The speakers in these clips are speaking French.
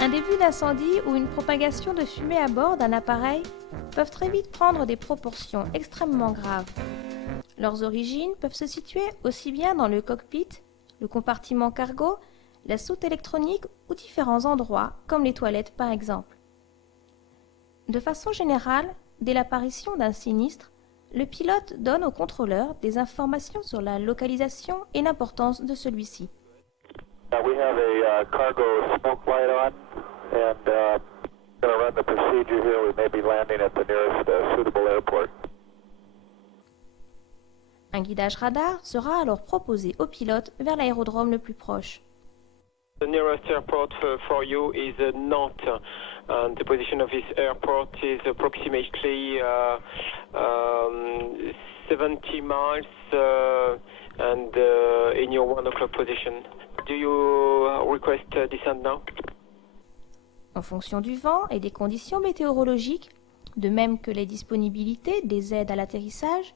Un début d'incendie ou une propagation de fumée à bord d'un appareil peuvent très vite prendre des proportions extrêmement graves. Leurs origines peuvent se situer aussi bien dans le cockpit, le compartiment cargo, la soute électronique ou différents endroits, comme les toilettes par exemple. De façon générale, dès l'apparition d'un sinistre, le pilote donne au contrôleur des informations sur la localisation et l'importance de celui-ci. We have a cargo smoke light on, and going to run the procedure here. We may be landing at the nearest suitable airport. Un guidage radar sera alors proposé au pilote vers l'aérodrome le plus proche. The nearest airport for you is Nantes, and the position of this airport is approximately 70 miles and in your 1 o'clock position. Do you request descent now? En fonction du vent et des conditions météorologiques, de même que les disponibilités des aides à l'atterrissage,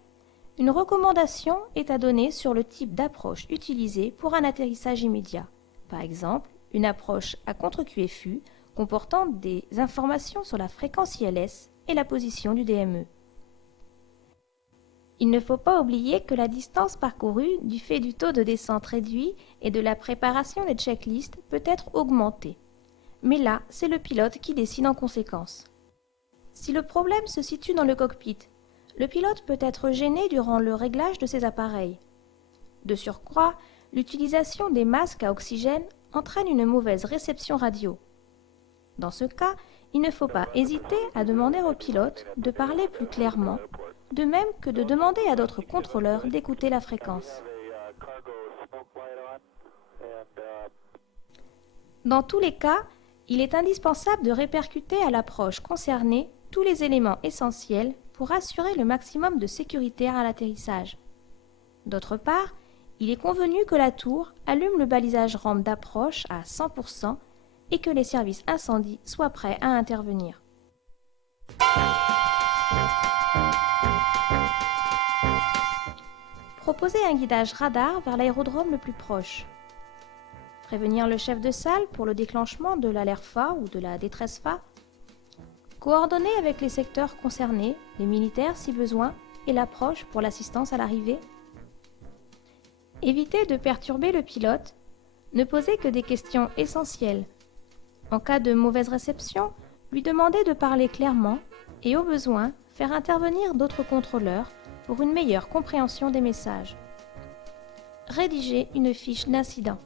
une recommandation est à donner sur le type d'approche utilisée pour un atterrissage immédiat. Par exemple, une approche à contre-QFU comportant des informations sur la fréquence ILS et la position du DME. Il ne faut pas oublier que la distance parcourue, du fait du taux de descente réduit et de la préparation des checklists, peut être augmentée. Mais là, c'est le pilote qui décide en conséquence. Si le problème se situe dans le cockpit, le pilote peut être gêné durant le réglage de ses appareils. De surcroît, l'utilisation des masques à oxygène entraîne une mauvaise réception radio. Dans ce cas, il ne faut pas hésiter à demander au pilote de parler plus clairement, de même que de demander à d'autres contrôleurs d'écouter la fréquence. Dans tous les cas, il est indispensable de répercuter à l'approche concernée tous les éléments essentiels pour assurer le maximum de sécurité à l'atterrissage. D'autre part, il est convenu que la tour allume le balisage rampe d'approche à 100% et que les services incendie soient prêts à intervenir. Proposer un guidage radar vers l'aérodrome le plus proche. Prévenir le chef de salle pour le déclenchement de l'alerte FA ou de la détresse FA. Coordonner avec les secteurs concernés, les militaires si besoin, et l'approche pour l'assistance à l'arrivée. Éviter de perturber le pilote. Ne poser que des questions essentielles. En cas de mauvaise réception, lui demander de parler clairement et au besoin, faire intervenir d'autres contrôleurs pour une meilleure compréhension des messages. Rédiger une fiche d'incident.